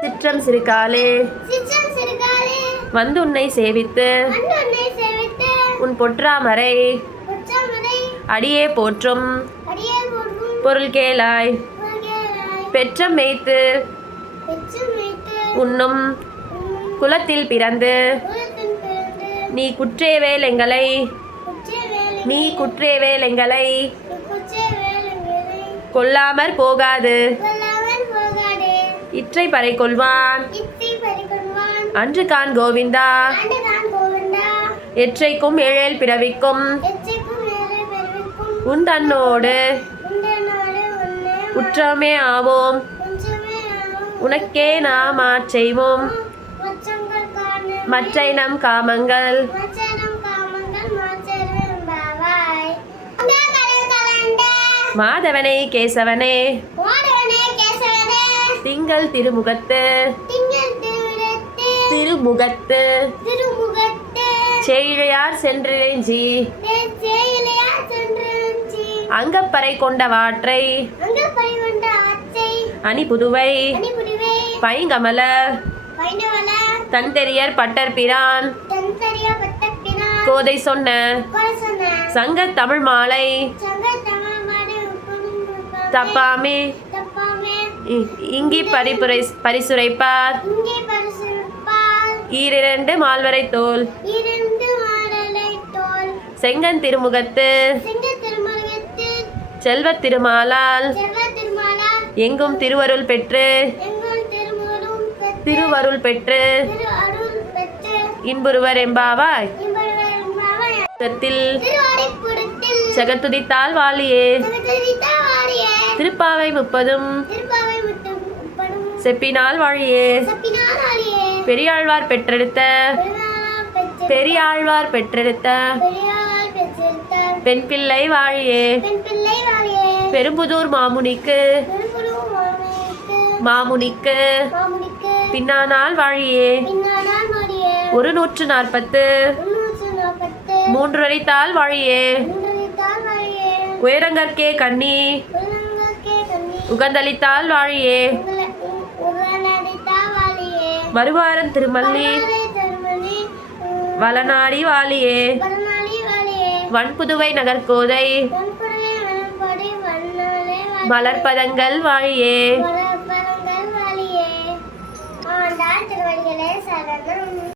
சிற்றம் சிறுகாலே வந்து உன்னை சேவித்து. உன் பொற்றாமரை. அடியே போற்றும். பொருள் கேளாய். மேய்த்து. பெற்று மீட்டு உன்னும் குலத்தில் பிறந்து. நீ குற்றேவேல் எங்களை நீ குற்றேவேல் எங்களை கொல்லாமற் போகாதே. இற்றை பறை கொள்வான் அன்று கான் கோவிந்தா. எற்றைக்கும் ஏழேல் பிறவிக்கும். உன் தன்னோடு குற்றமே ஆவோம். உனக்கே நாம் காண மற்றை நம் காமங்கள். மாதவனே கேசவனே. திங்கள் திருமுகத்து. திருமுகத்து. திருமுகத்து. செழியார் சென்றிறைஞ்சி சேயிலையா சென்று அங்கப்பறை கொண்ட வாற்றை. அணி புதுவை பைங்கமல. தன்தெரியர் பட்டர் பிரான் தன்சரியா பட்டப்பினா கோதை சொன்ன. சங்க தமிழ் மாலை. தப்பாமே. இங்கி பரிபுரை பரிசுரைப்பார். ஈரிரண்டு மால்வரை தோல். செங்கன் திருமுகத்து. திருமாலால். செல்வ திருமாலா எங்கும் திருவருள் பெற்று. திருவருள் பெற்று. இன்புருவர் எம்பாவாய். இம்பருவன் த்தில் திருப்பாவை முப்பதும் செப்பினால் வாழியே. பெரியாழ்வார் பெற்றெடுத்த. பெரியாழ்வார் பெற்றெடுத்த. பெண் பிள்ளை வாழியே. பெரும்புதூர் மாமுனிக்கு. மாமனிக்கு. பின்னானால் வாழியே. ஒரு நூற்று நாற்பத்து. மூன்று வரைத்தால் வாழியே. உயரங்கற்கே கண்ணி. உகந்தளித்தால் வாழியே. வருவாரன் திருமல்லி. வளநாடி வாழியே. வன்புதுவை நகர்கோதை. மலர்பதங்கள் வாழியே. திருவடிகளே சரணம்.